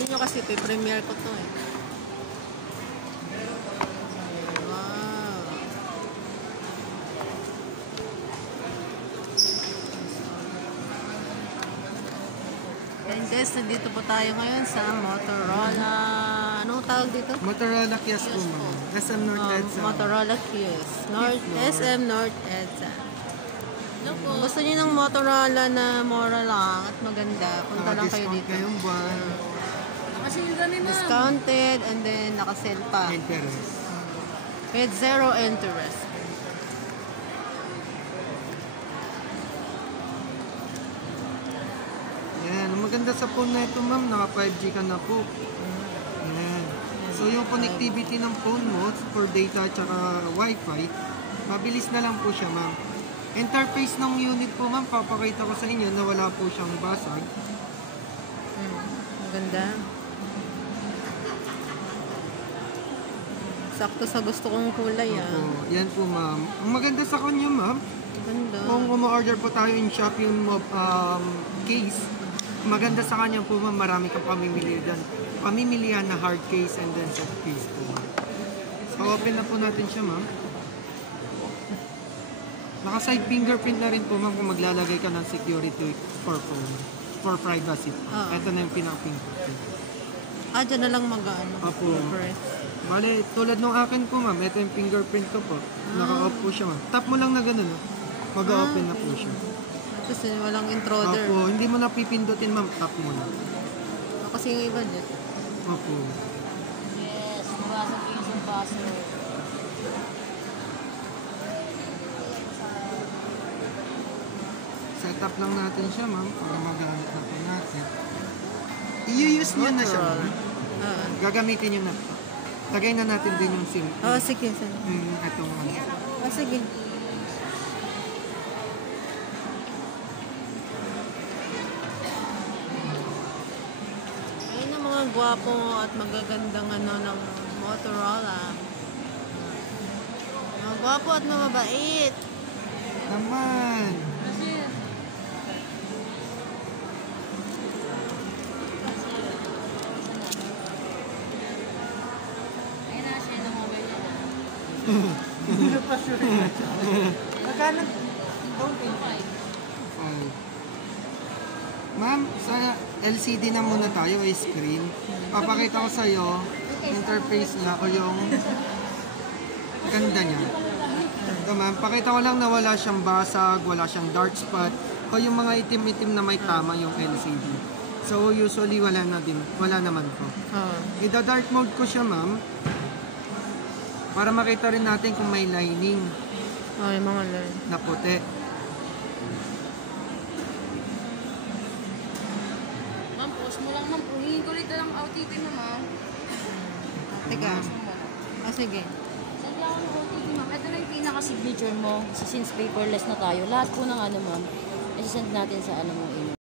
Yun yung kasi premiere ko to eh. Wow. And guys, nandito po tayo ngayon sa Motorola. Anong tawag dito? Motorola Kiosk po, ma'am. SM North EDSA. Motorola Kiosk. SM North EDSA. Gusto niyo ng Motorola na mura lang at maganda, punta lang kayo dito. Kayong buwan. Kasi yung ganun na. Discounted and then nakasale pa. Interest. With zero interest. Yan. Ang maganda sa phone na ito, ma'am, naka 5G ka na po. Yan. So, yung connectivity ng phone mo for data at saka Wi-Fi, mabilis na lang po siya, ma'am. Interface ng unit po, ma'am, papakita ko sa inyo na wala po siyang basag. Maganda. Sakto sa gusto kong kulay, ah. Opo, yan po, ma'am. Ang maganda sa kanya, ma'am, Maganda. kung umu-order po tayo in shop yung case, maganda sa kanya po, ma'am, marami kang pamimilihan na hard case and then soft case po, ma'am. So, open na po natin siya, ma'am. Naka-side fingerprint na rin po, ma'am, kung maglalagay ka ng security for phone, for privacy. Ito na yung pinaka-fingerprint. Dyan na lang mag-ano. Opo. Bale, tulad ng akin po, ma'am, ito yung fingerprint ko po. Naka-off po siya, ma'am. Tap mo lang na gano'n, mag-open na po siya. Kasi walang intruder. Opo, hindi mo na pipindutin, ma'am, tap mo na. Kasi yung iba dyan. Opo. Yes, nabasag ko yung password. Set up lang natin siya, ma'am, para magamit na po natin. I-use nyo na siya, ma'am. Gagamitin nyo na po. Lagay na natin din yung SIM. Sige. Itong ano. Sige. Ayun ang mga gwapo at magagandang ano ng Motorola. Mga gwapo at mababait. Naman! Kasi, ayun na siya ng mobile niya. Hindi na pa sure. Magkano? Ma'am, sa LCD na muna tayo, ay screen. Papakita ko sa'yo, interface na o yung ganda niya. Ito, ma'am, pakita ko lang na wala siyang basag, wala siyang dark spot, o yung mga itim-itim na may tama yung LCD. So, usually wala naman po. Ida-dark mode ko siya, ma'am, para makita rin natin kung may lining Yung mga line. na puti. Ma'am, post mo lang, ma'am. Hingin ko ulit lang OTP mo, ma'am. Teka. Post mo muna. Sige. Send lang ako ng OTP, ma'am. Ito na yung pinaka-signature mo. Since paperless na tayo, lahat po ng ano, ma'am, i-send natin sa ano mo email.